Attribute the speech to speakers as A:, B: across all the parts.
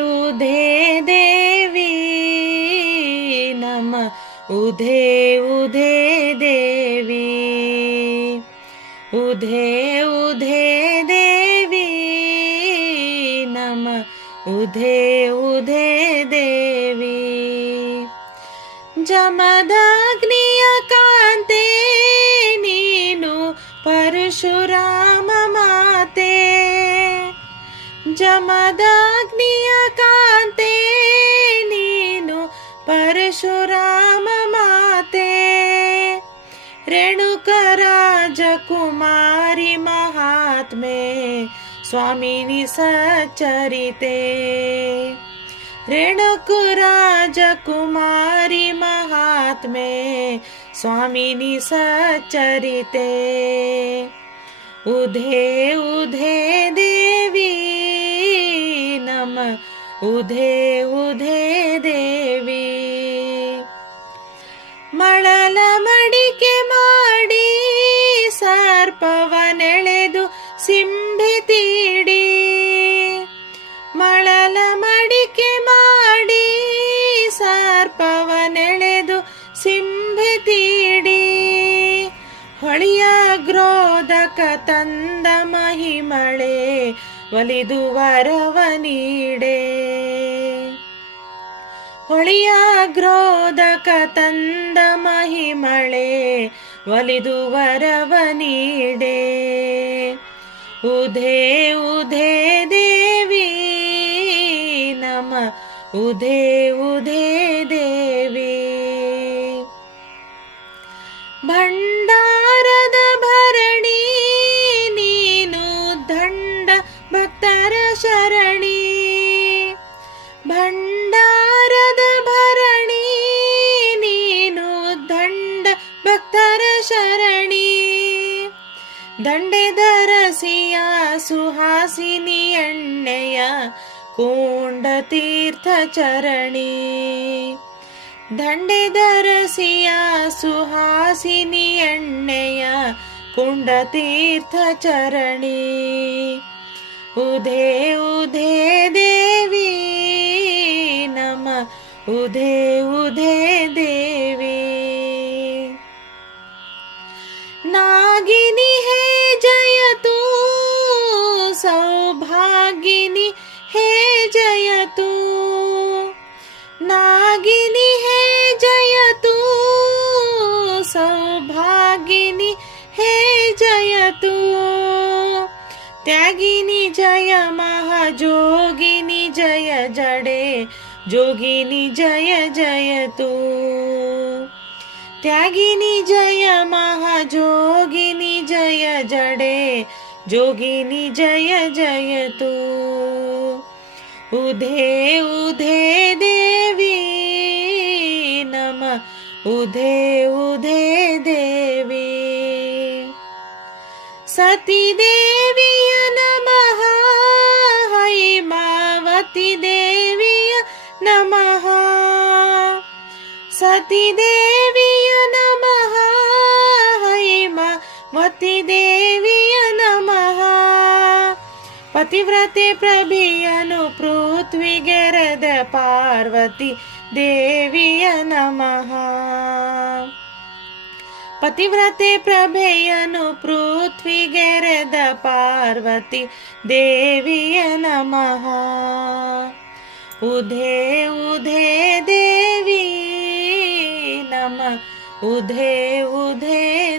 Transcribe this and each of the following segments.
A: ઉધે દેવી નમ. ઉધે ઉધે દેવી. ઉધે ઉધે દેવી નમ. ઉધે ઉધે દેવી. જમદાગ્નિ ಜಮದಗ್ನಿಯ ಕಾಂತೆ ನೀನು ಪರಶುರಾಮ ಮಾತೆ ರೇಣುಕ ರಾಜಕುಮಾರಿ ಮಹಾತ್ಮೆ ಸ್ವಾಮಿನಿ ಸಚ್ಚರಿತೆ ರೇಣುಕು ರಾಜಕುಮಾರಿ ಮಹಾತ್ಮೆ ಸ್ವಾಮಿನಿ ಸಚ್ಚರಿತೆ ಉಧೇ ಉದೆ ದೇವಿ. ಮಳಲ ಮಡಿಕೆ ಮಾಡಿ ಸರ್ಪವನೆಳೆದು ಸಿಂಬೆ ತೀಡಿ. ಮಳಲ ಮಡಿಕೆ ಮಾಡಿ ಸರ್ಪವನೆಳೆದು ಸಿಂಬೆ ತೀಡಿ. ಹೊಳಿಯ ಗ್ರೋದಕ ತಂದ ಮಹಿಮಳೆ, ಒಲಿದು ವರವ ನೀಡೆ. ಹೊಳಿಯ ಗ್ರೋದಕ ತಂದ ಮಹಿಮಳೆ ಒಲಿದು ವರವ ನೀಡೆ ಉಧೇ ಉಧೇ ದೇವಿ ನಮ ಉಧೇ ಉಧೇ ದೇವಿ ಭಂಡಾರದ ದಂಡೆದರಸಿಯ ಸುಹಾಸಿನಿ ಎಣ್ಣೆಯ ತೀರ್ಥ ಚರಣಿ. ದಂಡೆದರಸಿಯ ಸುಹಾಸಿನಿ ಎಣ್ಣೆಯ ತೀರ್ಥ ಚರಣಿ. ಉಧೇ ಉಧೇ ದೇವಿ, ನಮ ಉಧೇ ಉಧೇ ದೇವಿ. ನಾಗಿನಿ सौभागिनी, हे जय तू नागिनी, हे जय तू सौभागिनी, हे जय तू त्यागिनी, जय महाजोगिनी, जय जडे। जोगिनी, जय जय तू त्यागिनी, जय महाजोगिनी, जय जडे। जोगिनी जय जय तू। उधे उधे देवी, नम। उधे उधे देवी। सती देवी नमः। हैमावती देवी नम। सती देवी ಪತಿವ್ರತೆ ಪ್ರಭಿಯನು ಪೃಥ್ವಿಗೆರೆದ ಪಾರ್ವತಿ ದೇವಿಯ ನಮಃ. ಪತಿವ್ರತೆ ಪ್ರಭೆಯನು ಪೃಥ್ವಿಗೆರೆದ ಪಾರ್ವತಿ ದೇವಿಯ ನಮಃ. ಉಧೇ ಉಧೇ ದೇವಿ ನಮ. ಉಧೇ ಉಧೇ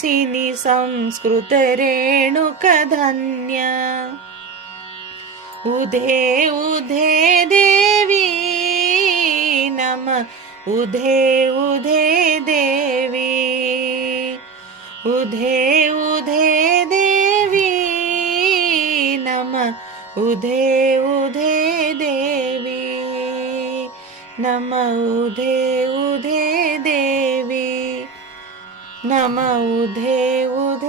A: सिनि संस्कृतरेणुकधन्य। उधे उधे देवी नम। उधे उधे देवी। उधे उधे देवी नम। उधे उधे देवी नम। उधे उधे देवी। नम उधे उधे